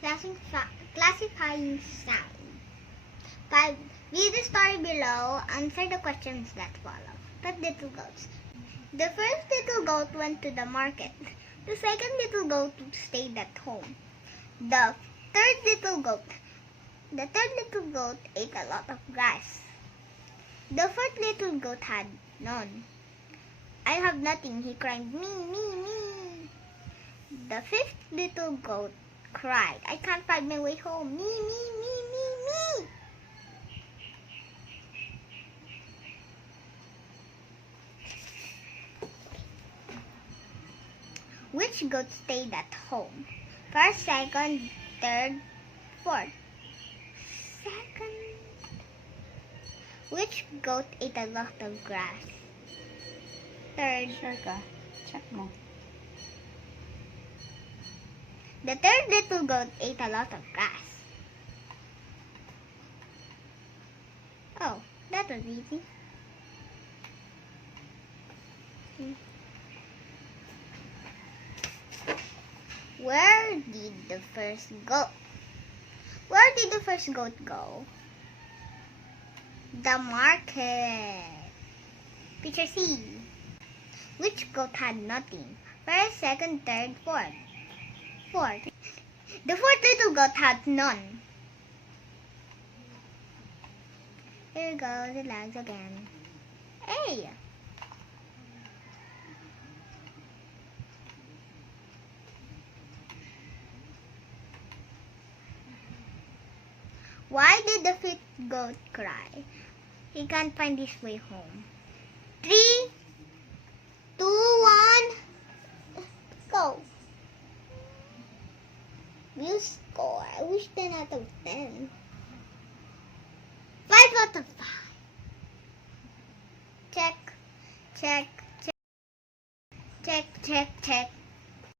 Classifying sound. 5. Read the story below. Answer the questions that follow. 5 little goats. The first little goat went to the market. The second little goat stayed at home. The third little goat ate a lot of grass. The fourth little goat had none. I have nothing, he cried, me. The fifth little goat cried, I can't find my way home, me. Which goat stayed at home? First, second, third, fourth. Second. Which goat ate a lot of grass? Third. Sure ka? Check mo. The third little goat ate a lot of grass. Oh, that was easy. Where did the first goat go? The market. Picture C. Which goat had nothing? First, second, third, fourth. Fourth. The fourth little goat had none. Here goes the legs again. Hey! Why did the fifth goat cry? He can't find his way home. 3, 2, 1, go. You score. I wish 10 out of 10. 5 out of 5. Check.